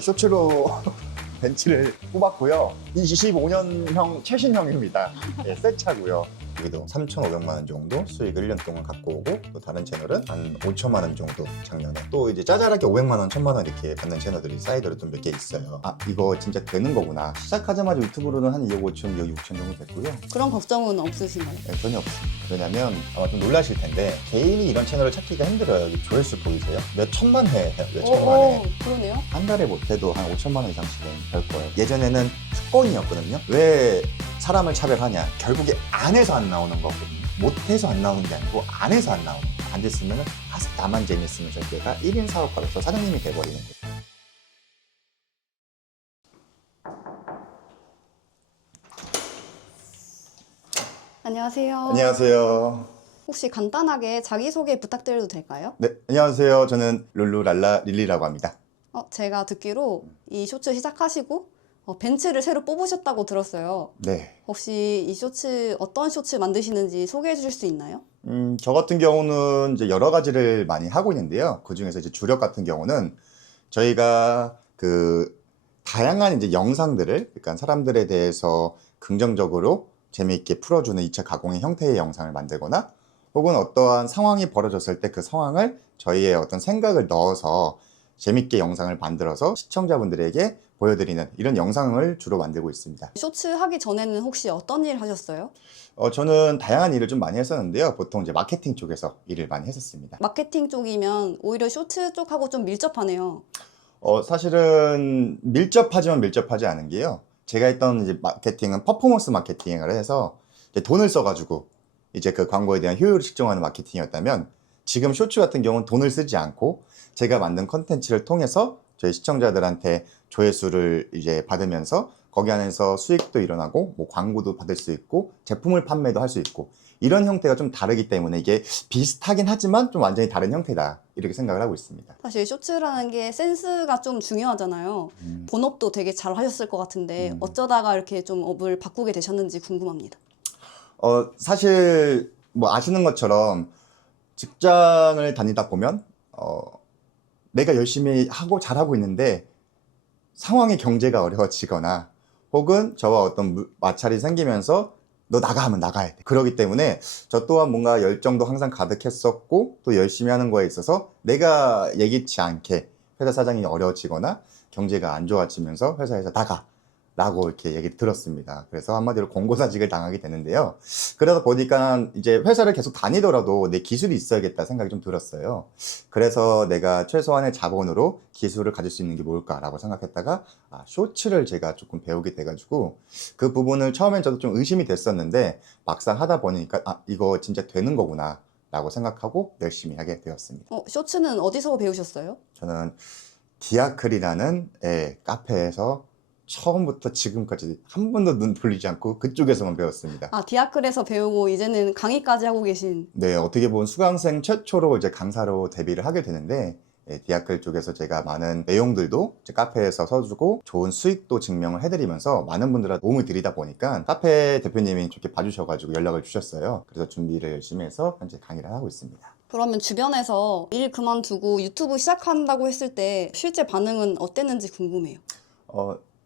쇼츠로 벤츠를 뽑았고요. 25년형 최신형입니다. 네, 새 차고요. 여기도 3,500만 원 정도 수익을 1년 동안 갖고 오고, 또 다른 채널은 한 5천만 원 정도 작년에, 또 이제 짜잘하게 500만 원, 1,000만 원 이렇게 받는 채널들이 사이드로 좀 몇 개 있어요. 아, 이거 진짜 되는 거구나. 시작하자마자 유튜브로는 한 2억 5천, 2억 6천 정도 됐고요. 그런 걱정은 없으신가요? 네, 전혀 없습니다. 왜냐면 아마 좀 놀라실 텐데 개인이 이런 채널을 찾기가 힘들어요. 여기 조회수 보이세요? 몇 천만 회, 몇 천만 회. 그러네요. 한 달에 못해도 한 5천만 원 이상씩은 벌 거예요. 예전에는 특권이었거든요. 왜 사람을 차별하냐? 결국에 안에서 안 나오는 거거든요. 못해서 안 나오는 게 아니고 안에서 안 나오는 거예요. 안 됐으면 나만 재밌으면 저희가 1인 사업가로서 사장님이 돼버리는 거예요. 안녕하세요. 안녕하세요. 혹시 간단하게 자기소개 부탁드려도 될까요? 네, 안녕하세요. 저는 룰루랄라 릴리라고 합니다. 제가 듣기로 이 쇼츠 시작하시고 벤츠를 새로 뽑으셨다고 들었어요. 네. 혹시 이 쇼츠 어떤 쇼츠 만드시는지 소개해 주실 수 있나요? 저 같은 경우는 이제 여러 가지를 많이 하고 있는데요. 그 중에서 이제 주력 같은 경우는 저희가 그 다양한 이제 영상들을, 그러니까 사람들에 대해서 긍정적으로 재미있게 풀어주는 2차 가공의 형태의 영상을 만들거나, 혹은 어떠한 상황이 벌어졌을 때 그 상황을 저희의 어떤 생각을 넣어서 재밌게 영상을 만들어서 시청자분들에게 보여드리는 이런 영상을 주로 만들고 있습니다. 쇼츠 하기 전에는 혹시 어떤 일 하셨어요? 저는 다양한 일을 좀 많이 했었는데요. 보통 이제 마케팅 쪽에서 일을 많이 했었습니다. 마케팅 쪽이면 오히려 쇼츠 쪽하고 좀 밀접하네요. 사실은 밀접하지만 밀접하지 않은 게요. 제가 했던 이제 마케팅은 퍼포먼스 마케팅을 해서 이제 돈을 써가지고 이제 그 광고에 대한 효율을 측정하는 마케팅이었다면, 지금 쇼츠 같은 경우는 돈을 쓰지 않고 제가 만든 컨텐츠를 통해서 저희 시청자들한테 조회수를 이제 받으면서 거기 안에서 수익도 일어나고, 뭐 광고도 받을 수 있고, 제품을 판매도 할 수 있고, 이런 형태가 좀 다르기 때문에 이게 비슷하긴 하지만 좀 완전히 다른 형태다, 이렇게 생각을 하고 있습니다. 사실 쇼츠라는 게 센스가 좀 중요하잖아요. 본업도 되게 잘 하셨을 것 같은데 어쩌다가 이렇게 좀 업을 바꾸게 되셨는지 궁금합니다. 사실 뭐 아시는 것처럼 직장을 다니다 보면 내가 열심히 하고 잘하고 있는데 상황의 경제가 어려워지거나, 혹은 저와 어떤 마찰이 생기면서 너 나가 하면 나가야 돼. 그렇기 때문에 저 또한 뭔가 열정도 항상 가득했었고, 또 열심히 하는 거에 있어서 내가 예기치 않게 회사 사정이 어려워지거나 경제가 안 좋아지면서 회사에서 나가 라고 이렇게 얘기를 들었습니다. 그래서 한마디로 공고사직을 당하게 되는데요. 그러다 보니까 이제 회사를 계속 다니더라도 내 기술이 있어야겠다 생각이 좀 들었어요. 그래서 내가 최소한의 자본으로 기술을 가질 수 있는 게 뭘까라고 생각했다가, 쇼츠를 제가 조금 배우게 돼가지고 그 부분을 처음엔 저도 좀 의심이 됐었는데, 막상 하다 보니까 이거 진짜 되는 거구나 라고 생각하고 열심히 하게 되었습니다. 쇼츠는 어디서 배우셨어요? 저는 디아클이라는 카페에서 처음부터 지금까지 한 번도 눈 돌리지 않고 그쪽에서만 배웠습니다. 디아클에서 배우고 이제는 강의까지 하고 계신. 네, 어떻게 보면 수강생 최초로 이제 강사로 데뷔를 하게 되는데, 디아클 쪽에서 제가 많은 내용들도 이제 카페에서 써주고 좋은 수익도 증명을 해드리면서 많은 분들한테 도움을 드리다 보니까 카페 대표님이 좋게 봐주셔가지고 연락을 주셨어요. 그래서 준비를 열심히 해서 현재 강의를 하고 있습니다. 그러면 주변에서 일 그만두고 유튜브 시작한다고 했을 때 실제 반응은 어땠는지 궁금해요.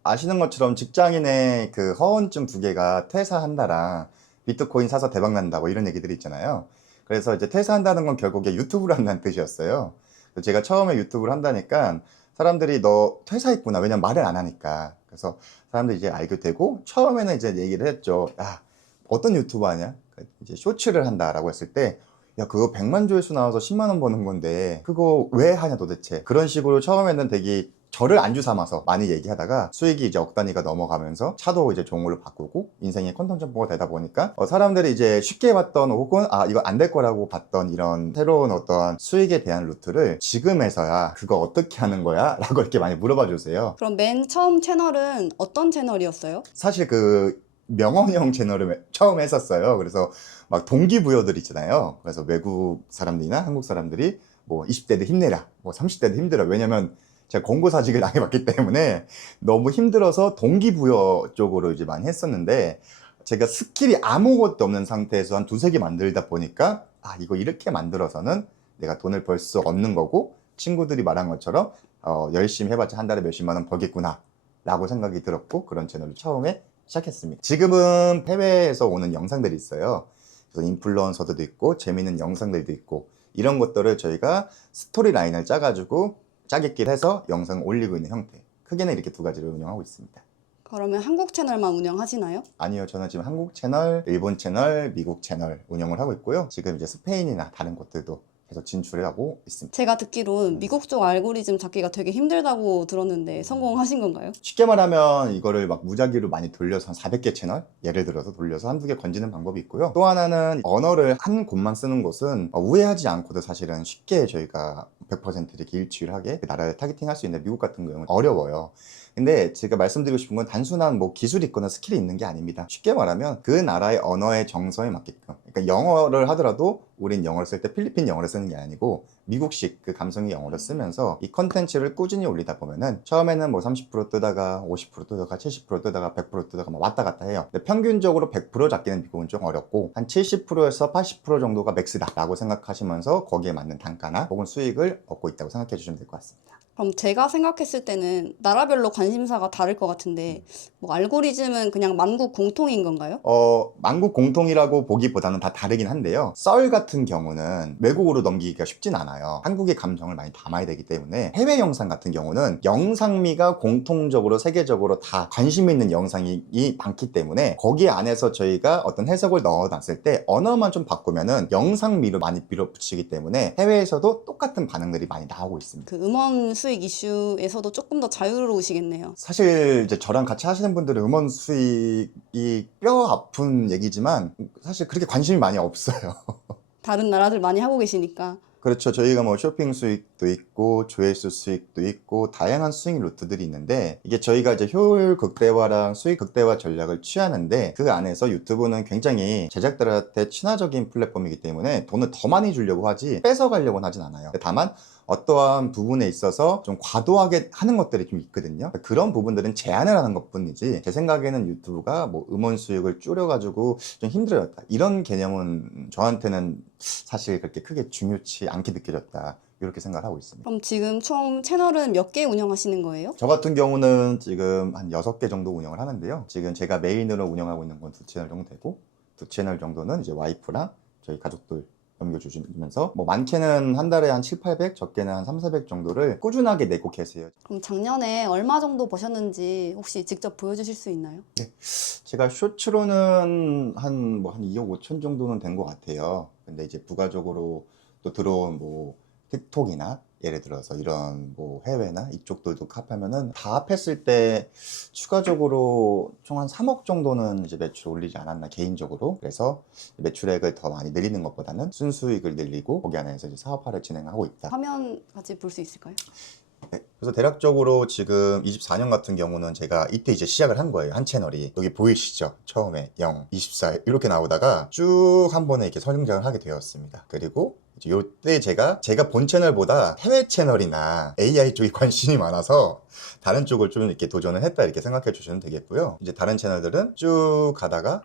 아시는 것처럼 직장인의 그 허언증 2개가 퇴사한다랑 비트코인 사서 대박 난다고 이런 얘기들이 있잖아요. 그래서 이제 퇴사한다는 건 결국에 유튜브를 한다는 뜻이었어요. 그래서 제가 처음에 유튜브를 한다니까 사람들이 너 퇴사했구나. 왜냐면 말을 안 하니까. 그래서 사람들이 이제 알게 되고, 처음에는 이제 얘기를 했죠. 야, 어떤 유튜브 하냐? 이제 쇼츠를 한다라고 했을 때, 야, 그거 100만 조회수 나와서 10만 원 버는 건데 그거 왜 하냐 도대체. 그런 식으로 처음에는 되게 저를 안주 삼아서 많이 얘기하다가 수익이 이제 억 단위가 넘어가면서 차도 이제 종으로 바꾸고 인생의 컨텐츠 정보가 되다 보니까 사람들이 이제 쉽게 봤던, 혹은 이거 안 될 거라고 봤던 이런 새로운 어떠한 수익에 대한 루트를 지금에서야 그거 어떻게 하는 거야? 라고 이렇게 많이 물어봐 주세요. 그럼 맨 처음 채널은 어떤 채널이었어요? 사실 그 명언형 채널을 처음 했었어요. 그래서 막 동기부여들 있잖아요. 그래서 외국 사람들이나 한국 사람들이 뭐 20대들 힘내라, 뭐 30대들 힘들어. 왜냐면 제가 공고사직을 당해봤기 때문에 너무 힘들어서 동기부여 쪽으로 이제 많이 했었는데, 제가 스킬이 아무것도 없는 상태에서 한 2-3개 만들다 보니까 이거 이렇게 만들어서는 내가 돈을 벌 수 없는 거고, 친구들이 말한 것처럼 열심히 해봤자 한 달에 몇십만 원 벌겠구나 라고 생각이 들었고 그런 채널을 처음에 시작했습니다. 지금은 해외에서 오는 영상들이 있어요. 그래서 인플루언서들도 있고 재미있는 영상들도 있고 이런 것들을 저희가 스토리 라인을 짜가지고 짜깁기를 해서 영상을 올리고 있는 형태. 크게는 이렇게 두 가지를 운영하고 있습니다. 그러면 한국 채널만 운영하시나요? 아니요, 저는 지금 한국 채널, 일본 채널, 미국 채널 운영을 하고 있고요. 지금 이제 스페인이나 다른 곳들도 계속 진출을 하고 있습니다. 제가 듣기론 미국 쪽 알고리즘 잡기가 되게 힘들다고 들었는데 성공하신 건가요? 쉽게 말하면 이거를 막 무작위로 많이 돌려서 한 400개 채널? 예를 들어서 돌려서 한두 개 건지는 방법이 있고요. 또 하나는 언어를 한 곳만 쓰는 곳은 우회하지 않고도 사실은 쉽게 저희가 100% 이렇게 일치율하게 그 나라를 타겟팅할 수 있는데 미국 같은 경우는 어려워요. 근데 제가 말씀드리고 싶은 건 단순한 뭐 기술이 있거나 스킬이 있는 게 아닙니다. 쉽게 말하면 그 나라의 언어의 정서에 맞게끔. 그러니까 영어를 하더라도 우린 영어를 쓸 때 필리핀 영어를 쓰는 게 아니고 미국식 그 감성의 영어를 쓰면서 이 컨텐츠를 꾸준히 올리다 보면은 처음에는 뭐 30% 뜨다가 50% 뜨다가 70% 뜨다가 100% 뜨다가 막 왔다 갔다 해요. 근데 평균적으로 100% 잡기는 미국은 좀 어렵고 한 70%에서 80% 정도가 맥스다라고 생각하시면서 거기에 맞는 단가나 혹은 수익을 얻고 있다고 생각해 주시면 될 것 같습니다. 그럼 제가 생각했을 때는 나라별로 관심사가 다를 것 같은데 뭐 알고리즘은 그냥 만국 공통인 건가요? 만국 공통이라고 보기보다는 다 다르긴 한데요. 썰 같은 경우는 외국어로 넘기기가 쉽진 않아요. 한국의 감정을 많이 담아야 되기 때문에 해외 영상 같은 경우는 영상미가 공통적으로 세계적으로 다 관심 있는 영상이 많기 때문에 거기 안에서 저희가 어떤 해석을 넣어놨을 때 언어만 좀 바꾸면은 영상미로 많이 밀어붙이기 때문에 해외에서도 똑같은 반응들이 많이 나오고 있습니다. 그 음원 수익 이슈에서도 조금 더 자유로우시겠네요. 사실 이제 저랑 같이 하시는 분들은 음원 수익이 뼈 아픈 얘기지만 사실 그렇게 관심이 많이 없어요. 다른 나라들 많이 하고 계시니까. 그렇죠. 저희가 뭐 쇼핑 수익도 있고 조회수 수익도 있고 다양한 수익 루트들이 있는데 이게 저희가 이제 효율 극대화랑 수익 극대화 전략을 취하는데 그 안에서 유튜브는 굉장히 제작들한테 친화적인 플랫폼이기 때문에 돈을 더 많이 주려고 하지 뺏어가려고는 하진 않아요. 다만 어떠한 부분에 있어서 좀 과도하게 하는 것들이 좀 있거든요. 그런 부분들은 제한을 하는 것 뿐이지 제 생각에는 유튜브가 뭐 음원 수익을 줄여가지고 좀 힘들어졌다 이런 개념은 저한테는 사실 그렇게 크게 중요치 않게 느껴졌다 이렇게 생각을 하고 있습니다. 그럼 지금 총 채널은 몇 개 운영하시는 거예요? 저 같은 경우는 지금 한 6개 정도 운영을 하는데요. 지금 제가 메인으로 운영하고 있는 건 2채널 정도 되고 2채널 정도는 이제 와이프랑 저희 가족들 넘겨주시면서 뭐 많게는 한 달에 한 7, 800, 적게는 한 3, 400 정도를 꾸준하게 내고 계세요. 그럼 작년에 얼마 정도 버셨는지 혹시 직접 보여주실 수 있나요? 제가 쇼츠로는 한 2억 5천 정도는 된 것 같아요. 근데 이제 부가적으로 또 들어온 뭐 틱톡이나 예를 들어서 이런 뭐 해외나 이쪽들도 합하면은 다 합했을 때 추가적으로 총 한 3억 정도는 이제 매출 올리지 않았나 개인적으로. 그래서 매출액을 더 많이 늘리는 것보다는 순수익을 늘리고 거기 안에서 이제 사업화를 진행하고 있다. 화면 같이 볼 수 있을까요? 네, 그래서 대략적으로 지금 24년 같은 경우는 제가 이때 이제 시작을 한 거예요. 한 채널이. 여기 보이시죠? 처음에 0, 24 이렇게 나오다가 쭉 한 번에 이렇게 성장을 하게 되었습니다. 그리고 이제 요때 제가 본 채널보다 해외 채널이나 AI 쪽에 관심이 많아서 다른 쪽을 좀 이렇게 도전을 했다 이렇게 생각해 주시면 되겠고요. 이제 다른 채널들은 쭉 가다가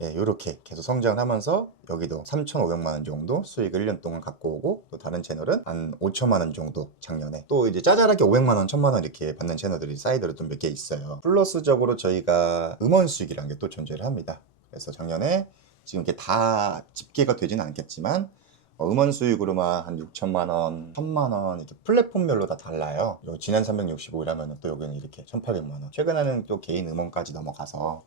이렇게 계속 성장을 하면서 여기도 3,500만 원 정도 수익을 1년 동안 갖고 오고 또 다른 채널은 한 5천만 원 정도 작년에 또 이제 짜잘하게 500만 원, 1,000만 원 이렇게 받는 채널들이 사이드로 좀 몇 개 있어요. 플러스적으로 저희가 음원 수익이라는 게 또 존재를 합니다. 그래서 작년에 지금 이게 다 집계가 되지는 않겠지만 음원 수익으로만 한 6천만 원, 1,000만 원 이렇게 플랫폼별로 다 달라요. 지난 365일하면 또 여기는 이렇게 1,800만 원. 최근에는 또 개인 음원까지 넘어가서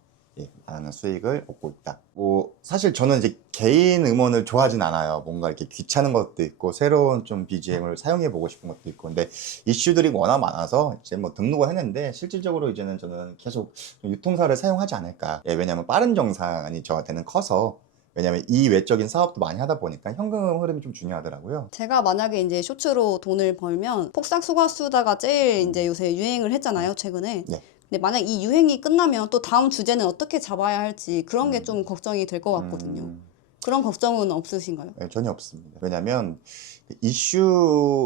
많은 수익을 얻고 있다. 뭐 사실 저는 이제 개인 음원을 좋아하진 않아요. 뭔가 이렇게 귀찮은 것도 있고 새로운 좀 BGM을 사용해 보고 싶은 것도 있고 근데 이슈들이 워낙 많아서 이제 뭐 등록을 했는데 실질적으로 이제는 저는 계속 유통사를 사용하지 않을까. 왜냐면 빠른 정산이 저한테는 커서 왜냐면 이 외적인 사업도 많이 하다 보니까 현금 흐름이 좀 중요하더라고요. 제가 만약에 이제 쇼츠로 돈을 벌면 폭삭 속았수다가 제일 이제 요새 유행을 했잖아요, 최근에. 네. 근데 만약 이 유행이 끝나면 또 다음 주제는 어떻게 잡아야 할지 그런 게 좀 걱정이 될 것 같거든요. 그런 걱정은 없으신가요? 네, 전혀 없습니다. 왜냐하면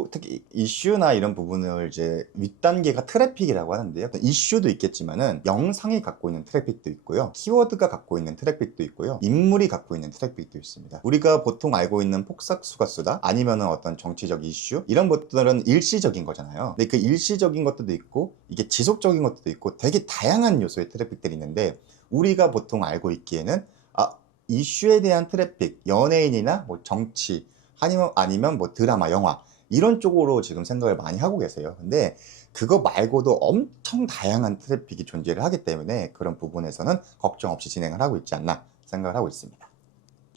특히 이슈나 이런 부분을 이제 윗단계가 트래픽이라고 하는데요. 이슈도 있겠지만은 영상이 갖고 있는 트래픽도 있고요. 키워드가 갖고 있는 트래픽도 있고요. 인물이 갖고 있는 트래픽도 있습니다. 우리가 보통 알고 있는 폭삭수가 수다 아니면은 어떤 정치적 이슈 이런 것들은 일시적인 거잖아요. 근데 그 일시적인 것들도 있고 이게 지속적인 것들도 있고 되게 다양한 요소의 트래픽들이 있는데 우리가 보통 알고 있기에는 이슈에 대한 트래픽, 연예인이나 뭐 정치, 아니면 뭐 드라마, 영화 이런 쪽으로 지금 생각을 많이 하고 계세요. 근데 그거 말고도 엄청 다양한 트래픽이 존재를 하기 때문에 그런 부분에서는 걱정 없이 진행을 하고 있지 않나 생각을 하고 있습니다.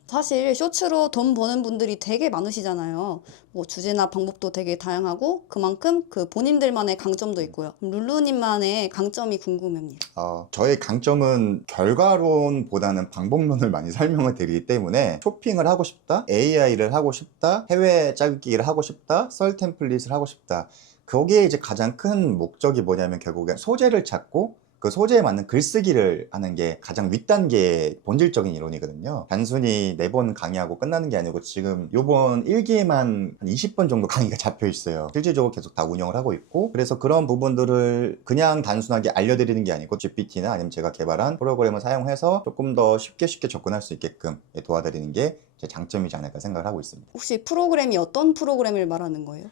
사실 쇼츠로 돈 버는 분들이 되게 많으시잖아요. 뭐 주제나 방법도 되게 다양하고 그만큼 그 본인들만의 강점도 있고요. 룰루님만의 강점이 궁금합니다. 저의 강점은 결과론보다는 방법론을 많이 설명을 드리기 때문에 쇼핑을 하고 싶다, AI를 하고 싶다, 해외 짜기를 하고 싶다, 썰 템플릿을 하고 싶다. 거기에 이제 가장 큰 목적이 뭐냐면 결국엔 소재를 찾고 그 소재에 맞는 글쓰기를 하는 게 가장 윗단계의 본질적인 이론이거든요. 단순히 4번 강의하고 끝나는 게 아니고 지금 요번 1기에만 한 20번 정도 강의가 잡혀 있어요. 실질적으로 계속 다 운영을 하고 있고 그래서 그런 부분들을 그냥 단순하게 알려드리는 게 아니고 GPT나 아니면 제가 개발한 프로그램을 사용해서 조금 더 쉽게 접근할 수 있게끔 도와드리는 게 제 장점이지 않을까 생각을 하고 있습니다. 혹시 프로그램이 어떤 프로그램을 말하는 거예요?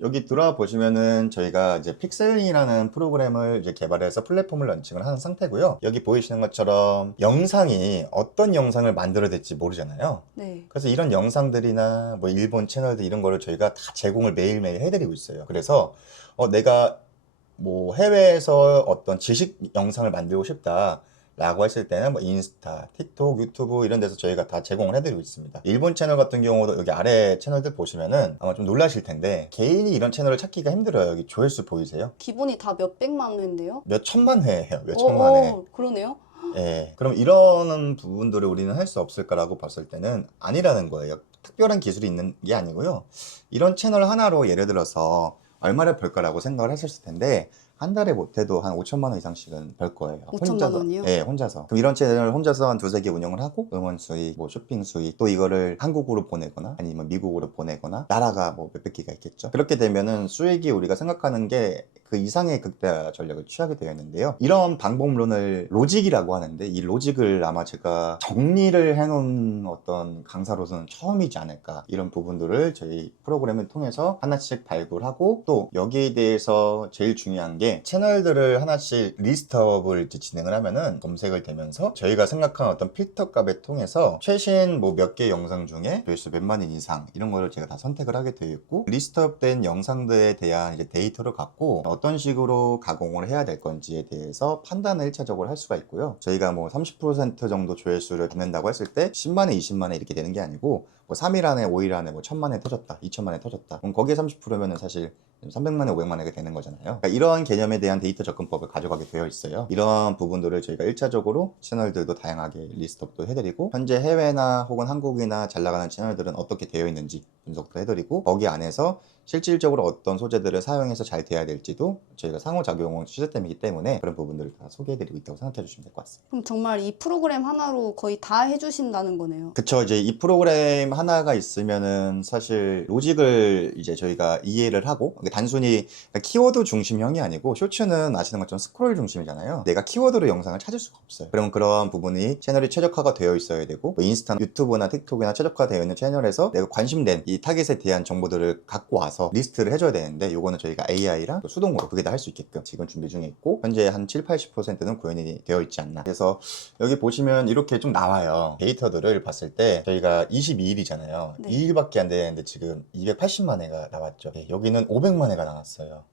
여기 들어와 보시면은 저희가 이제 픽셀이라는 프로그램을 이제 개발해서 플랫폼을 런칭을 한 상태고요. 여기 보이시는 것처럼 영상이 어떤 영상을 만들어낼지 모르잖아요. 네. 그래서 이런 영상들이나 뭐 일본 채널들 이런 거를 저희가 다 제공을 매일매일 해드리고 있어요. 그래서 내가 뭐 해외에서 어떤 지식 영상을 만들고 싶다. 라고 했을 때는 뭐 인스타, 틱톡, 유튜브 이런 데서 저희가 다 제공을 해드리고 있습니다. 일본 채널 같은 경우도 여기 아래 채널들 보시면은 아마 좀 놀라실 텐데 개인이 이런 채널을 찾기가 힘들어요. 여기 조회수 보이세요? 기본이 다 몇백만 회인데요? 몇 천만 회예요. 몇 천만 회. 그러네요. 예. 그럼 이런 부분들을 우리는 할 수 없을까라고 봤을 때는 아니라는 거예요. 특별한 기술이 있는 게 아니고요. 이런 채널 하나로 예를 들어서 얼마를 벌까라고 생각을 하셨을 텐데 한 달에 못해도 한 5천만 원 이상씩은 벌 거예요. 5천만 원이요? 네, 혼자서. 그럼 이런 채널을 혼자서 한 2-3개 운영을 하고 응원 수익, 뭐 쇼핑 수익, 또 이거를 한국으로 보내거나 아니면 미국으로 보내거나 나라가 뭐 몇백 개가 있겠죠. 그렇게 되면은 수익이 우리가 생각하는 게 그 이상의 극대화 전략을 취하게 되어 있는데요. 이런 방법론을 로직이라고 하는데 이 로직을 아마 제가 정리를 해놓은 어떤 강사로서는 처음이지 않을까 이런 부분들을 저희 프로그램을 통해서 하나씩 발굴하고 또 여기에 대해서 제일 중요한 게 채널들을 하나씩 리스트업을 이제 진행을 하면은 검색을 되면서 저희가 생각한 어떤 필터 값에 통해서 최신 뭐 몇 개 영상 중에 조회수 몇만 인 이상 이런 거를 제가 다 선택을 하게 되어 있고 리스트업된 영상들에 대한 이제 데이터를 갖고 어떤 식으로 가공을 해야 될 건지에 대해서 판단을 1차적으로 할 수가 있고요. 저희가 뭐 30% 정도 조회수를 받는다고 했을 때 10만회, 20만회 이렇게 되는 게 아니고 뭐 3일 안에, 5일 안에 뭐 1000만회 터졌다, 2000만회 터졌다. 그럼 거기에 30%면은 사실 300만회, 500만회가 되는 거잖아요. 그러니까 이러한 개념에 대한 데이터 접근법을 가져가게 되어 있어요. 이러한 부분들을 저희가 1차적으로 채널들도 다양하게 리스트업도 해드리고 현재 해외나 혹은 한국이나 잘 나가는 채널들은 어떻게 되어 있는지 분석도 해드리고 거기 안에서 실질적으로 어떤 소재들을 사용해서 잘 돼야 될지도 저희가 상호작용 시스템이기 때문에 그런 부분들을 다 소개해드리고 있다고 생각해 주시면 될 것 같습니다. 그럼 정말 이 프로그램 하나로 거의 다 해주신다는 거네요. 그쵸. 이제 이 프로그램 하나가 있으면은 사실 로직을 이제 저희가 이해를 하고 단순히 키워드 중심형이 아니고 쇼츠는 아시는 것처럼 스크롤 중심이잖아요. 내가 키워드로 영상을 찾을 수가 없어요. 그러면 그런 부분이 채널이 최적화가 되어 있어야 되고 뭐 인스타, 유튜브나 틱톡이나 최적화되어 있는 채널에서 내가 관심된 이 타겟에 대한 정보들을 갖고 와서 리스트를 해줘야 되는데 요거는 저희가 AI랑 수동으로 그게 다 할 수 있게끔 지금 준비 중에 있고 현재 한 70-80%는 구현이 되어 있지 않나. 그래서 여기 보시면 이렇게 좀 나와요. 데이터들을 봤을 때 저희가 22일이잖아요. 네. 2일밖에 안 되는데 지금 280만 회가 나왔죠. 여기는 500만 회가 나왔어요.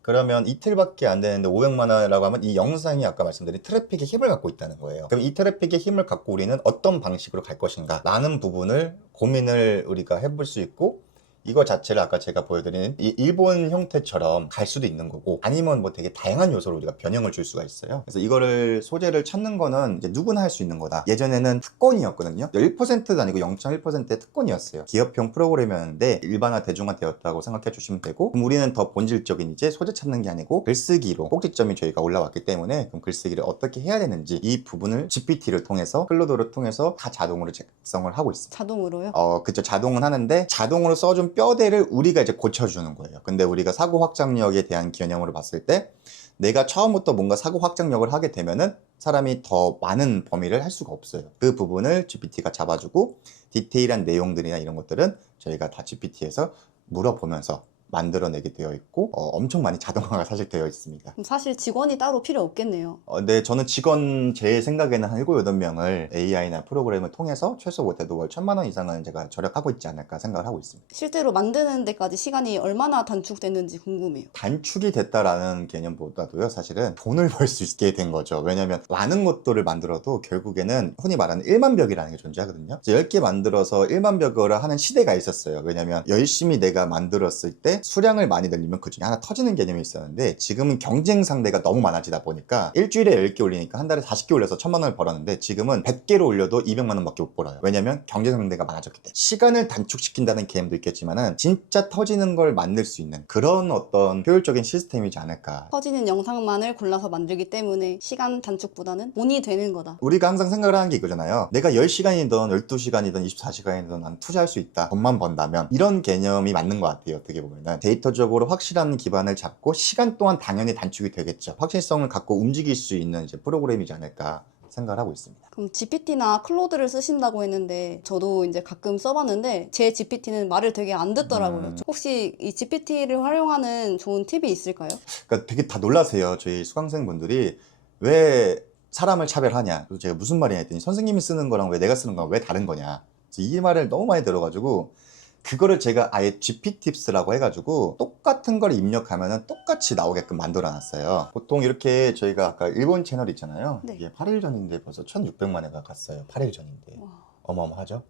그러면 이틀밖에 안 되는데 500만 회라고 하면 이 영상이 아까 말씀드린 트래픽의 힘을 갖고 있다는 거예요. 그럼 이 트래픽의 힘을 갖고 우리는 어떤 방식으로 갈 것인가 라는 부분을 고민을 우리가 해볼 수 있고 이거 자체를 아까 제가 보여드린 이 일본 형태처럼 갈 수도 있는 거고, 아니면 뭐 되게 다양한 요소로 우리가 변형을 줄 수가 있어요. 그래서 이거를 소재를 찾는 거는 이제 누구나 할 수 있는 거다. 예전에는 특권이었거든요. 1%도 아니고 0.1%의 특권이었어요. 기업형 프로그램이었는데 일반화 대중화되었다고 생각해 주시면 되고, 그럼 우리는 더 본질적인 이제 소재 찾는 게 아니고 글쓰기로 꼭지점이 저희가 올라왔기 때문에, 그럼 글쓰기를 어떻게 해야 되는지 이 부분을 GPT를 통해서, 클로드를 통해서 다 자동으로 작성을 하고 있습니다. 자동으로요? 그쵸. 자동은 하는데 자동으로 써준 뼈대를 우리가 이제 고쳐주는 거예요. 근데 우리가 사고 확장력에 대한 개념으로 봤을 때, 내가 처음부터 뭔가 사고 확장력을 하게 되면은 사람이 더 많은 범위를 할 수가 없어요. 그 부분을 GPT가 잡아주고, 디테일한 내용들이나 이런 것들은 저희가 다 GPT에서 물어보면서 만들어내게 되어 있고, 엄청 많이 자동화가 사실 되어 있습니다. 그럼 사실 직원이 따로 필요 없겠네요. 네, 저는 직원 제 생각에는 한 7, 8명을 AI나 프로그램을 통해서 최소 못해도 월 1,000만 원 이상은 제가 절약하고 있지 않을까 생각을 하고 있습니다. 실제로 만드는 데까지 시간이 얼마나 단축됐는지 궁금해요. 단축이 됐다라는 개념보다도요, 사실은 돈을 벌 수 있게 된 거죠. 왜냐면 많은 것들을 만들어도 결국에는 흔히 말하는 1만 벽이라는 게 존재하거든요. 10개 만들어서 1만 벽을 하는 시대가 있었어요. 왜냐면 열심히 내가 만들었을 때 수량을 많이 늘리면 그 중에 하나 터지는 개념이 있었는데, 지금은 경쟁 상대가 너무 많아지다 보니까 일주일에 10개 올리니까 한 달에 40개 올려서 1,000만 원을 벌었는데, 지금은 100개로 올려도 200만 원밖에 못 벌어요. 왜냐면 경쟁 상대가 많아졌기 때문에. 시간을 단축시킨다는 개념도 있겠지만은 진짜 터지는 걸 만들 수 있는 그런 어떤 효율적인 시스템이지 않을까. 터지는 영상만을 골라서 만들기 때문에 시간 단축보다는 돈이 되는 거다. 우리가 항상 생각을 하는 게 이거잖아요. 내가 10시간이든 12시간이든 24시간이든 난 투자할 수 있다. 돈만 번다면. 이런 개념이 맞는 것 같아요. 어떻게 보면은. 데이터적으로 확실한 기반을 잡고 시간 또한 당연히 단축이 되겠죠. 확실성을 갖고 움직일 수 있는 이제 프로그램이지 않을까 생각을 하고 있습니다. 그럼 GPT나 클로드를 쓰신다고 했는데 저도 이제 가끔 써봤는데 제 GPT는 말을 되게 안 듣더라고요. 혹시 이 GPT를 활용하는 좋은 팁이 있을까요? 그러니까 되게 다 놀라세요. 저희 수강생분들이 왜 사람을 차별하냐. 그래서 제가 무슨 말이냐 했더니, 선생님이 쓰는 거랑 왜 내가 쓰는 거랑 왜 다른 거냐. 그래서 이 말을 너무 많이 들어가지고, 그거를 제가 아예 GPTips라고 해가지고 똑같은 걸 입력하면 똑같이 나오게끔 만들어 놨어요. 보통 이렇게 저희가 아까 일본 채널 있잖아요. 네. 이게 8일 전인데 벌써 1,600만 회가 갔어요. 8일 전인데. 와. 어마어마하죠?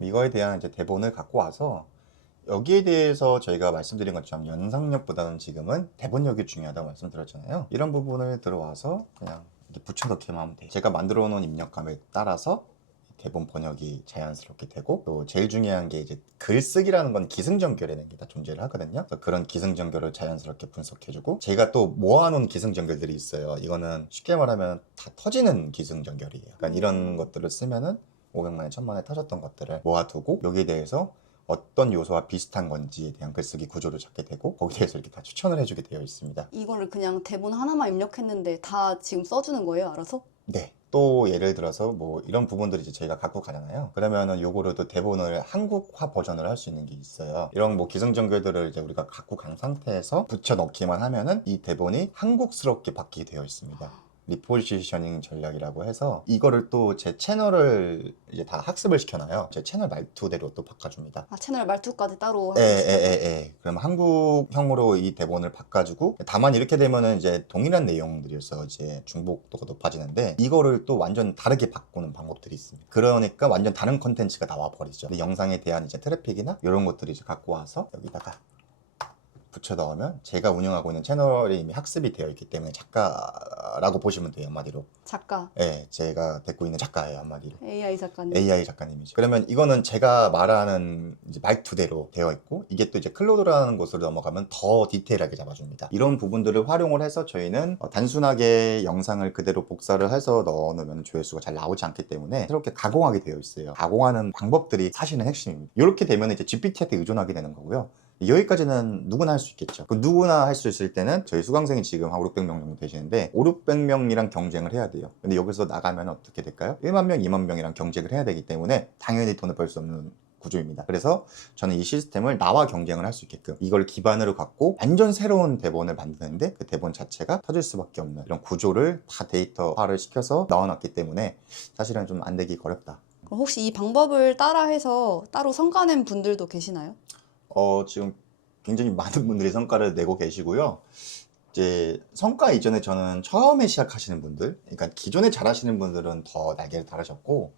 이거에 대한 이제 대본을 갖고 와서, 여기에 대해서 저희가 말씀드린 것처럼 연상력보다는 지금은 대본력이 중요하다고 말씀드렸잖아요. 이런 부분을 들어와서 그냥 이렇게 붙여넣기만 하면 돼요. 제가 만들어 놓은 입력감에 따라서 대본 번역이 자연스럽게 되고, 또 제일 중요한 게 이제 글쓰기라는 건 기승전결이라는 게 다 존재를 하거든요. 그래서 그런 기승전결을 자연스럽게 분석해주고, 제가 또 모아놓은 기승전결들이 있어요. 이거는 쉽게 말하면 다 터지는 기승전결이에요. 그러니까 이런 것들을 쓰면은 500만에 1,000만에 터졌던 것들을 모아두고, 여기에 대해서 어떤 요소와 비슷한 건지에 대한 글쓰기 구조를 찾게 되고, 거기에 대해서 이렇게 다 추천을 해주게 되어 있습니다. 이거를 그냥 대본 하나만 입력했는데 다 지금 써주는 거예요, 알아서? 네. 또 예를 들어서 뭐 이런 부분들을 이제 저희가 갖고 가잖아요. 그러면은 요거로도 대본을 한국화 버전을 할 수 있는 게 있어요. 이런 뭐 기승전결들을 이제 우리가 갖고 간 상태에서 붙여 넣기만 하면은 이 대본이 한국스럽게 바뀌게 되어 있습니다. 리포지셔닝 전략이라고 해서 이거를 또 제 채널을 이제 다 학습을 시켜놔요. 제 채널 말투대로 또 바꿔줍니다. 아, 채널 말투까지 따로 하고 예. 그럼 한국형으로 이 대본을 바꿔주고, 다만 이렇게 되면은 이제 동일한 내용들이어서 이제 중복도가 높아지는데, 이거를 또 완전 다르게 바꾸는 방법들이 있습니다. 그러니까 완전 다른 컨텐츠가 나와 버리죠. 영상에 대한 이제 트래픽이나 이런 것들을 이제 갖고 와서 여기다가 붙여 넣으면, 제가 운영하고 있는 채널이 이미 학습이 되어 있기 때문에 작가라고 보시면 돼요, 한마디로. 작가, 네, 제가 데리고 있는 작가예요, 한마디로. AI 작가님. AI 작가님이죠. 그러면 이거는 제가 말하는 이제 말투대로 되어 있고, 이게 또 이제 클로드라는 곳으로 넘어가면 더 디테일하게 잡아줍니다. 이런 부분들을 활용을 해서 저희는 단순하게 영상을 그대로 복사를 해서 넣어놓으면 조회수가 잘 나오지 않기 때문에 새롭게 가공하게 되어 있어요. 가공하는 방법들이 사실은 핵심입니다. 이렇게 되면 이제 GPT한테 의존하게 되는 거고요. 여기까지는 누구나 할 수 있겠죠. 그 누구나 할 수 있을 때는 저희 수강생이 지금 한 5, 600명 정도 되시는데 5, 600명이랑 경쟁을 해야 돼요. 근데 여기서 나가면 어떻게 될까요? 1만 명, 2만 명이랑 경쟁을 해야 되기 때문에 당연히 돈을 벌 수 없는 구조입니다. 그래서 저는 이 시스템을 나와 경쟁을 할 수 있게끔 이걸 기반으로 갖고 완전 새로운 대본을 만드는데, 그 대본 자체가 터질 수밖에 없는 이런 구조를 다 데이터화를 시켜서 넣어놨기 때문에 사실은 좀 안 되기 어렵다. 그럼 혹시 이 방법을 따라해서 따로 성과낸 분들도 계시나요? 지금 굉장히 많은 분들이 성과를 내고 계시고요. 이제 성과 이전에 저는 처음에 시작하시는 분들, 그러니까 기존에 잘하시는 분들은 더 날개를 달으셨고,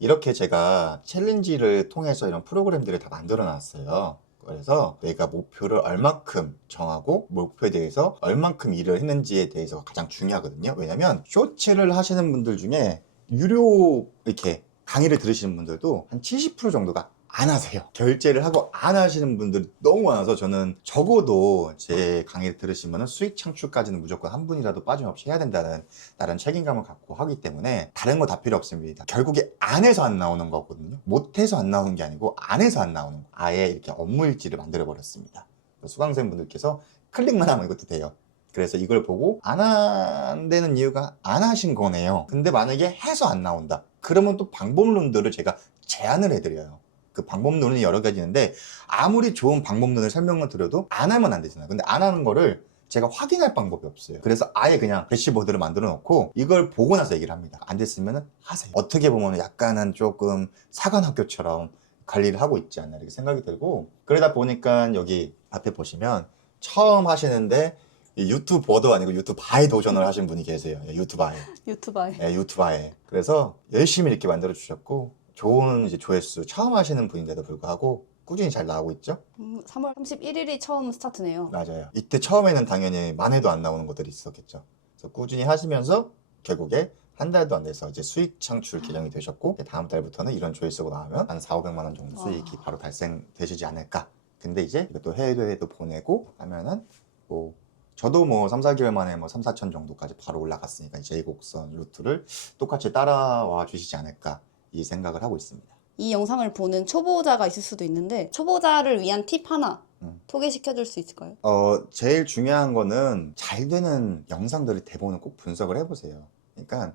이렇게 제가 챌린지를 통해서 이런 프로그램들을 다 만들어 놨어요. 그래서 내가 목표를 얼만큼 정하고 목표에 대해서 얼만큼 일을 했는지에 대해서 가장 중요하거든요. 왜냐면 쇼츠를 하시는 분들 중에 유료 이렇게 강의를 들으시는 분들도 한 70% 정도가 안 하세요. 결제를 하고 안 하시는 분들이 너무 많아서 저는 적어도 제 강의를 들으시면 수익 창출까지는 무조건 한 분이라도 빠짐없이 해야 된다는 나름 책임감을 갖고 하기 때문에 다른 거 다 필요 없습니다. 결국에 안 해서 안 나오는 거거든요. 못해서 안 나오는 게 아니고 안 해서 안 나오는 거. 아예 이렇게 업무 일지를 만들어 버렸습니다. 수강생분들께서 클릭만 하면 이것도 돼요. 그래서 이걸 보고 안 되는 이유가 안 하신 거네요. 근데 만약에 해서 안 나온다. 그러면 또 방법론들을 제가 제안을 해드려요. 그 방법론이 여러 가지 있는데 아무리 좋은 방법론을 설명을 드려도 안 하면 안 되잖아요. 근데 안 하는 거를 제가 확인할 방법이 없어요. 그래서 아예 그냥 대시보드를 만들어 놓고 이걸 보고 나서 얘기를 합니다. 안 됐으면 하세요. 어떻게 보면 약간은 조금 사관학교처럼 관리를 하고 있지 않나 이렇게 생각이 들고, 그러다 보니까 여기 앞에 보시면 처음 하시는데 이 유튜버도 아니고 유튜바에 도전을 하신 분이 계세요. 유튜바에. 유튜버에. 네, 유튜바에. 그래서 열심히 이렇게 만들어 주셨고 좋은 이제 조회수, 처음 하시는 분인데도 불구하고 꾸준히 잘 나오고 있죠? 3월 31일이 처음 스타트네요. 맞아요. 이때 처음에는 당연히 만 회도 안 나오는 것들이 있었겠죠. 그래서 꾸준히 하시면서 결국에 한 달도 안 돼서 이제 수익 창출 계정이 되셨고, 다음 달부터는 이런 조회수가 나오면 한 4, 500만 원 정도 수익이 바로 발생되시지 않을까. 근데 이제 이것도 해외도 보내고 하면은 뭐 저도 뭐 3, 4개월 만에 뭐 3, 4천 정도까지 바로 올라갔으니까 제이곡선 루트를 똑같이 따라와 주시지 않을까 이 생각을 하고 있습니다. 이 영상을 보는 초보자가 있을 수도 있는데 초보자를 위한 팁 하나 소개시켜 줄 수 있을까요? 제일 중요한 거는 잘 되는 영상들의 대본을 꼭 분석을 해보세요. 그러니까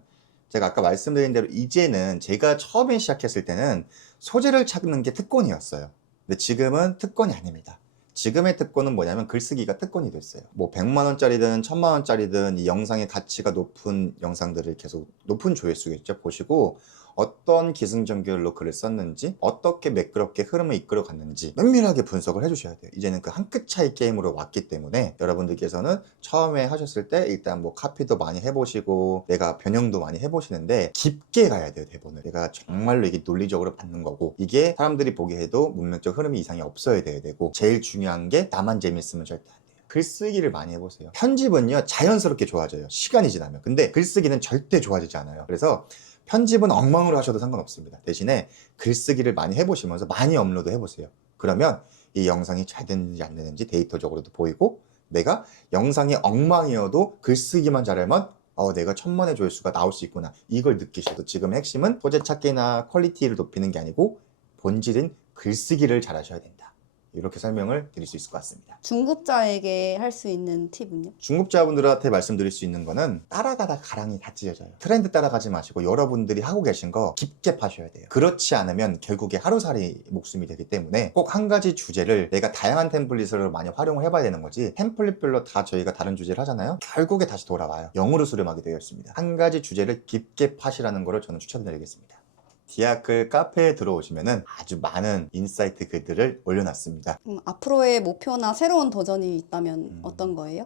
제가 아까 말씀드린 대로 이제는 제가 처음에 시작했을 때는 소재를 찾는 게 특권이었어요. 근데 지금은 특권이 아닙니다. 지금의 특권은 뭐냐면 글쓰기가 특권이 됐어요. 뭐 100만 원짜리든 1000만 원짜리든 이 영상의 가치가 높은 영상들을 계속 높은 조회수겠죠. 보시고 어떤 기승전결로 글을 썼는지, 어떻게 매끄럽게 흐름을 이끌어 갔는지 면밀하게 분석을 해주셔야 돼요. 이제는 그 한 끗 차이 게임으로 왔기 때문에 여러분들께서는 처음에 하셨을 때 일단 뭐 카피도 많이 해보시고 내가 변형도 많이 해보시는데 깊게 가야 돼요. 대본을 내가 정말로 이게 논리적으로 받는 거고, 이게 사람들이 보기에도 문맥적 흐름이 이상이 없어야 돼야 되고, 제일 중요한 게 나만 재밌으면 절대 안 돼요. 글쓰기를 많이 해보세요. 편집은요 자연스럽게 좋아져요, 시간이 지나면. 근데 글쓰기는 절대 좋아지지 않아요. 그래서 편집은 엉망으로 하셔도 상관없습니다. 대신에 글쓰기를 많이 해보시면서 많이 업로드 해보세요. 그러면 이 영상이 잘 되는지 안 되는지 데이터적으로도 보이고, 내가 영상이 엉망이어도 글쓰기만 잘하면 내가 1000만의 조회수가 나올 수 있구나, 이걸 느끼셔도. 지금 핵심은 소재 찾기나 퀄리티를 높이는 게 아니고 본질인 글쓰기를 잘 하셔야 된다. 이렇게 설명을 드릴 수 있을 것 같습니다. 중급자에게 할 수 있는 팁은요? 중급자분들한테 말씀드릴 수 있는 거는 따라가다 가랑이 다 찢어져요. 트렌드 따라가지 마시고 여러분들이 하고 계신 거 깊게 파셔야 돼요. 그렇지 않으면 결국에 하루살이 목숨이 되기 때문에 꼭 한 가지 주제를 내가 다양한 템플릿을 많이 활용을 해봐야 되는 거지, 템플릿별로 다 저희가 다른 주제를 하잖아요. 결국에 다시 돌아와요. 0으로 수렴하게 되어 있습니다. 한 가지 주제를 깊게 파시라는 거를 저는 추천드리겠습니다. 디아클 카페에 들어오시면은 아주 많은 인사이트 글들을 올려놨습니다. 앞으로의 목표나 새로운 도전이 있다면 어떤 거예요?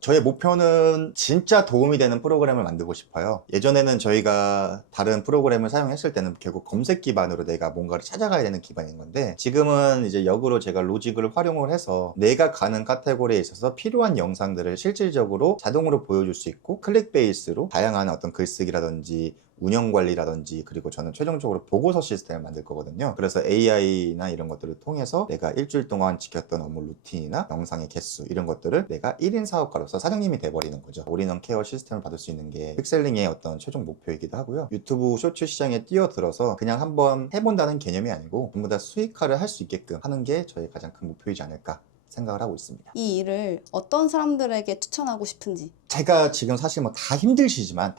저의 목표는 진짜 도움이 되는 프로그램을 만들고 싶어요. 예전에는 저희가 다른 프로그램을 사용했을 때는 결국 검색 기반으로 내가 뭔가를 찾아가야 되는 기반인 건데, 지금은 이제 역으로 제가 로직을 활용을 해서 내가 가는 카테고리에 있어서 필요한 영상들을 실질적으로 자동으로 보여줄 수 있고, 클릭 베이스로 다양한 어떤 글쓰기라든지 운영 관리라든지, 그리고 저는 최종적으로 보고서 시스템을 만들 거거든요. 그래서 AI나 이런 것들을 통해서 내가 일주일 동안 지켰던 업무 루틴이나 영상의 개수, 이런 것들을 내가 1인 사업가로서 사장님이 돼버리는 거죠. 올인원 케어 시스템을 받을 수 있는 게 픽셀링의 어떤 최종 목표이기도 하고요. 유튜브 쇼츠 시장에 뛰어들어서 그냥 한번 해본다는 개념이 아니고 전부 다 수익화를 할 수 있게끔 하는 게 저의 가장 큰 목표이지 않을까 생각을 하고 있습니다. 이 일을 어떤 사람들에게 추천하고 싶은지. 제가 지금 사실 뭐 다 힘드시지만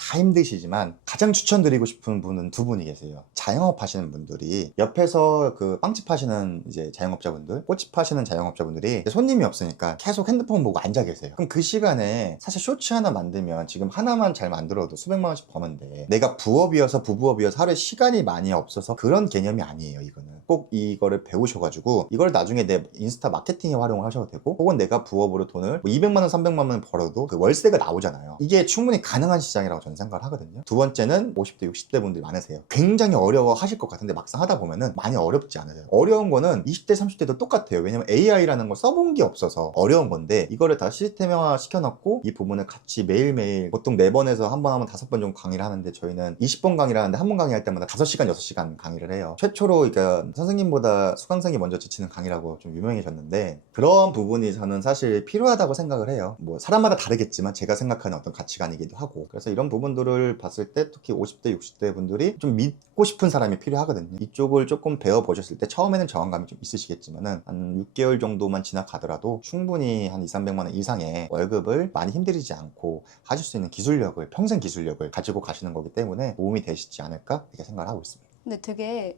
가장 추천드리고 싶은 분은 두 분이 계세요. 자영업 하시는 분들이, 옆에서 그 빵집 하시는 이제 자영업자분들, 꽃집 하시는 자영업자분들이 손님이 없으니까 계속 핸드폰 보고 앉아 계세요. 그럼 그 시간에 사실 쇼츠 하나 만들면 지금 하나만 잘 만들어도 수백만 원씩 버는데, 내가 부업이어서 부부업이어서 하루에 시간이 많이 없어서 그런 개념이 아니에요. 이거는 꼭 이거를 배우셔가지고 이걸 나중에 내 인스타 마케팅에 활용을 활동을 하셔도 되고, 혹은 내가 부업으로 돈을 뭐 200만 원, 300만 원 벌어도 그 월세가 나오잖아요. 이게 충분히 가능한 시장이라고 저는 생각을 하거든요. 두 번째는 50대, 60대 분들이 많으세요. 굉장히 어려워 하실 것 같은데 막상 하다 보면은 많이 어렵지 않으세요. 어려운 거는 20대, 30대도 똑같아요. 왜냐면 AI라는 걸 써본 게 없어서 어려운 건데, 이거를 다 시스템화 시켜놓고 이 부분을 같이 매일매일 보통 4번에서 한 번 하면 5번 정도 강의를 하는데, 저희는 20번 강의를 하는데 한 번 강의할 때마다 5시간, 6시간 강의를 해요. 최초로 그러니까 선생님보다 수강생이 먼저 지치는 강의라고 좀 유명해졌는데, 그런 부분이 저는 사실 필요하다고 생각을 해요. 뭐 사람마다 다르겠지만 제가 생각하는 어떤 가치관이기도 하고, 그래서 이런 부분들을 봤을 때 특히 50대, 60대 분들이 좀 믿고 싶은 사람이 필요하거든요. 이쪽을 조금 배워보셨을 때 처음에는 저항감이 좀 있으시겠지만은 한 6개월 정도만 지나가더라도 충분히 한 2, 300만 원 이상의 월급을 많이 힘들이지 않고 하실 수 있는 기술력을, 평생 기술력을 가지고 가시는 거기 때문에 도움이 되시지 않을까 이렇게 생각을 하고 있습니다. 근데 되게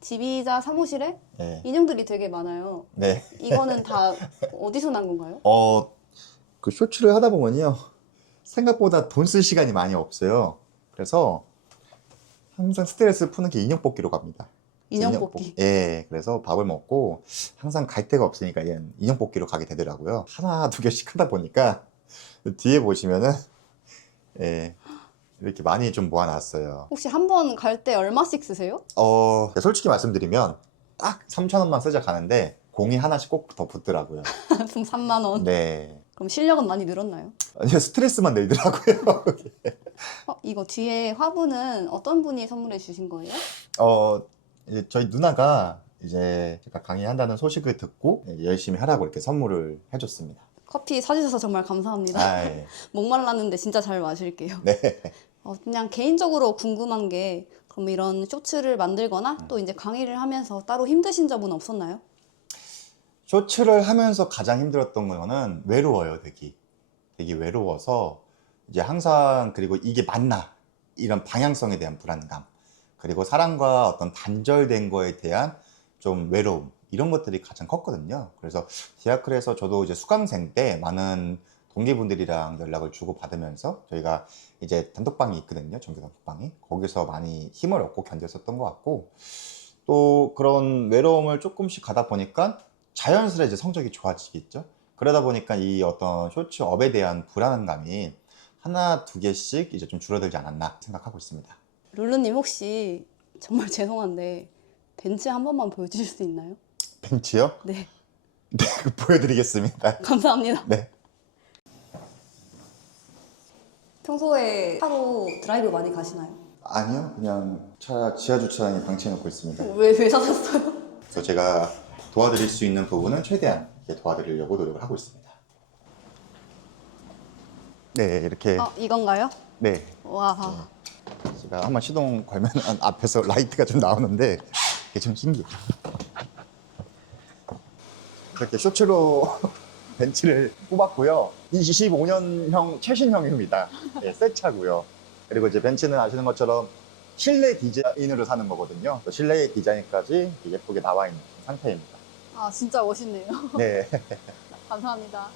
지비자 사무실에 네. 인형들이 되게 많아요. 네. 이거는 다 어디서 난 건가요? 그 쇼츠를 하다 보면요, 생각보다 돈 쓸 시간이 많이 없어요. 그래서 항상 스트레스 푸는 게 인형 뽑기로 갑니다. 인형 뽑기. 예, 그래서 밥을 먹고 항상 갈 데가 없으니까 얘는 인형 뽑기로 가게 되더라고요. 하나, 두 개씩 하다 보니까 뒤에 보시면은 예, 이렇게 많이 좀 모아놨어요. 혹시 한 번 갈 때 얼마씩 쓰세요? 솔직히 말씀드리면 딱 3,000원만 쓰자 가는데 공이 하나씩 꼭 더 붙더라고요. 그럼 3만 원. 네. 그럼 실력은 많이 늘었나요? 아니요, 스트레스만 늘더라고요. 이거 뒤에 화분은 어떤 분이 선물해 주신 거예요? 이제 저희 누나가 이제 제가 강의한다는 소식을 듣고 열심히 하라고 이렇게 선물을 해줬습니다. 커피 사주셔서 정말 감사합니다. 아, 예. 목말랐는데 진짜 잘 마실게요. 네. 그냥 개인적으로 궁금한 게, 그럼 이런 쇼츠를 만들거나 또 이제 강의를 하면서 따로 힘드신 점은 없었나요? 쇼츠를 하면서 가장 힘들었던 거는 외로워요, 되게 외로워서 이제 항상, 그리고 이게 맞나 이런 방향성에 대한 불안감, 그리고 사람과 어떤 단절된 거에 대한 좀 외로움, 이런 것들이 가장 컸거든요. 그래서 디아클에서 저도 이제 수강생 때 많은 동기분들이랑 연락을 주고 받으면서 저희가 이제 단톡방이 있거든요, 정규 단톡방이. 거기서 많이 힘을 얻고 견뎠었던 것 같고, 또 그런 외로움을 조금씩 가다 보니까 자연스레 이제 성적이 좋아지겠죠. 그러다 보니까 이 어떤 쇼츠업에 대한 불안감이 하나, 두 개씩 이제 좀 줄어들지 않았나 생각하고 있습니다. 룰루님 혹시 정말 죄송한데 벤츠 한 번만 보여주실 수 있나요? 벤츠요? 네. 네, 보여드리겠습니다. 감사합니다. 네. 평소에 차로 드라이브 많이 가시나요? 아니요, 그냥 차 지하 주차장에 방치해 놓고 있습니다. 왜 사셨어요? 그래서 제가 도와드릴 수 있는 부분은 최대한 이렇게 도와드리려고 노력을 하고 있습니다. 네, 이렇게. 이건가요? 네. 와. 제가 한번 시동 걸면 앞에서 라이트가 좀 나오는데 이게 좀 신기해요. 이렇게 쇼츠로 벤츠를 뽑았고요. 25년형 최신형입니다. 네, 새 차고요. 그리고 이제 벤츠는 아시는 것처럼 실내 디자인으로 사는 거거든요. 실내 디자인까지 예쁘게 나와 있는 상태입니다. 진짜 멋있네요. 네. 감사합니다.